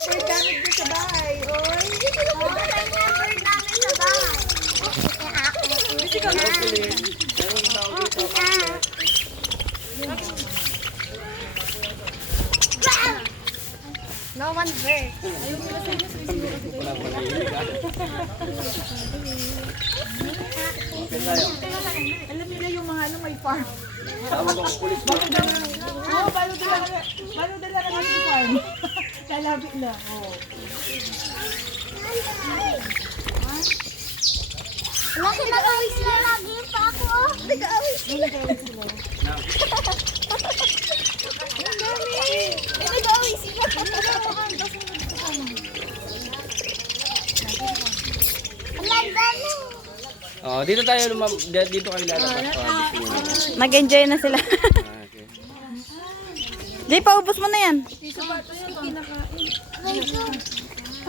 Bird namin dito sa bahay. Oy. Bird namin sa bahay. Kasi ka No one hurt. Alam nila yung mga ano may farm. Tama ko pulis ba? Oo, paano dala ka natin sa farm? Lalapit na. Oo. Laki nag-away sila lagi pa ako. Nag-away sila. Nag-away sila. Ang dami. Oh, dito tayo dito kayo lalabas. Nag-enjoy na sila. Okay. Jay, paubos mo na yan. Ito yung kinakain.